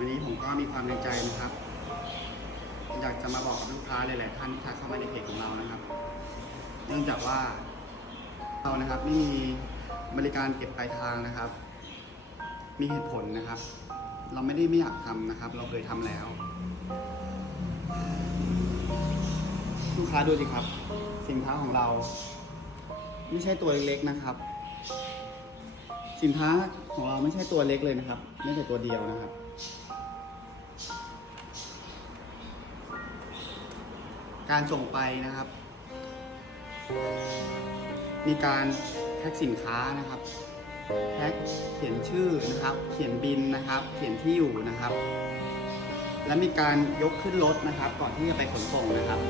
วันนี้ผมก็มีความในใจนะครับ อยากจะมาบอกกับลูกค้าหลายๆท่านที่ทักเข้ามาในเพจของเรานะครับ เนื่องจากว่าเรานะครับไม่มีบริการเก็บปลายทางนะครับ มีเหตุผลนะครับ เราไม่ได้ไม่อยากทำนะครับ เราเคยทำแล้ว ลูกค้าดูสิครับ สินค้าของเรา ไม่ใช่ตัวเล็กๆนะครับ สินค้าของเราไม่ใช่ตัวเล็กเลยนะครับ ไม่ใช่ตัวเดียวนะครับ การส่งไปนะครับ มีการแท็กสินค้านะครับแท็กเขียนชื่อนะครับ เขียนบินนะครับ เขียนที่อยู่นะครับ และมีการยกขึ้นรถนะครับ ก่อนที่จะไปขนส่งนะครับ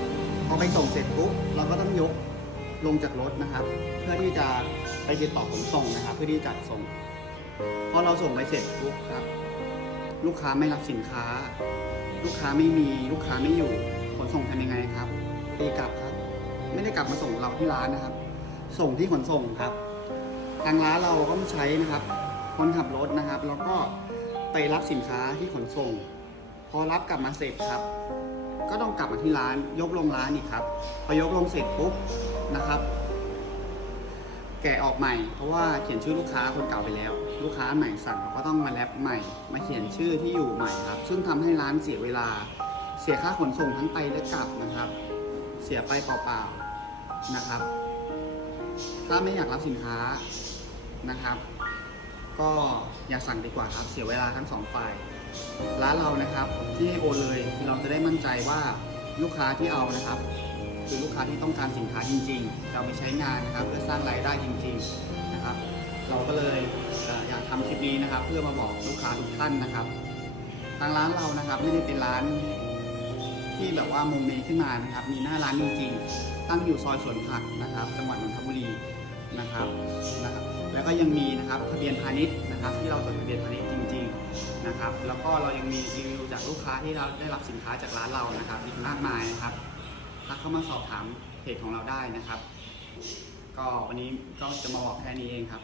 พอไปส่งเสร็จปุ๊บเราก็ต้องยกลงจากรถนะครับ เพื่อที่จะไปติดต่อขนส่งนะครับ เพื่อที่จะส่งพอเราส่งไปเสร็จปุ๊บครับ ลูกค้าไม่รับสินค้า ลูกค้าไม่มีลูกค้าไม่อยู่ ขนส่งทำยังไงครับตีกลับครับ ไม่ได้กลับมาส่งเราที่ร้านนะครับ ส่งที่ขนส่งครับ ทางร้านเราก็ใช้นะครับ คนขับรถนะครับ แล้วก็ไปรับสินค้าที่ขนส่ง พอรับกลับมาเสร็จครับ ก็ต้องกลับมาที่ร้านยกลงร้านอีกครับพอยกลงเสร็จปุ๊บนะครับแกะออกใหม่เพราะว่าเขียนชื่อลูกค้าคนเก่าไปแล้ว ลูกค้าใหม่สั่งก็ต้องมาแรปใหม่ มาเขียนชื่อที่อยู่ใหม่ครับ ซึ่งทำให้ร้านเสียเวลา สียค่าขนส่งทั้งไปและกลับนะครับ เสียไปเปล่าๆนะครับ ถ้าไม่อยากรับสินค้านะครับ ก็อย่าสั่งดีกว่าครับ เสียเวลาทั้งสองฝ่าย ร้านเรานะครับที่ให้โอนเลยเราจะได้มั่นใจว่าลูกค้าที่เอานะครับ คือลูกค้าที่ต้องการสินค้าจริง ๆ เราไปใช้งานนะครับ เพื่อสร้างรายได้จริง ๆนะครับ เราก็เลยเอ่ออยากทำคลิปนี้นะครับ เพื่อมาบอกลูกค้าทุกท่านนะครับ ทางร้านเรานะครับไม่ได้เป็นร้าน ที่แบบว่าโมเมขึ้นมานะครับ มีหน้าร้านจริงๆ ตั้งอยู่ซอยสวนผักนะครับ จังหวัดนนทบุรีนะครับนะครับ แล้วก็ยังมีนะครับทะเบียนพาณิชย์นะครับ ที่เราจดทะเบียนพาณิชย์จริง ๆนะครับ แล้วก็เรายังมีรีวิวจากลูกค้าที่เราได้รับสินค้าจากร้านเรานะครับอีกมากมายนะครับทักเข้ามาสอบถามเพจของเราได้นะครับ ก็วันนี้ก็จะมาบอกแค่นี้เองครับ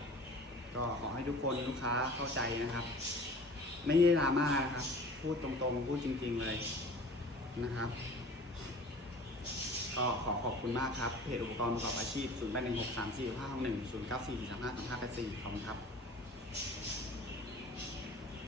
ก็ขอให้ทุกคนลูกค้าเข้าใจนะครับ ไม่ได้ดราม่านะครับ พูดตรงๆ พูดจริง ๆ เลย นะครับ ก็ขอขอบคุณมากครับ เพจอุปกรณ์ประกอบอาชีพ 0 8 1 6 3 4 5 6 1 0 9 4 3 5 3 5 8 4ขอบคุณครับ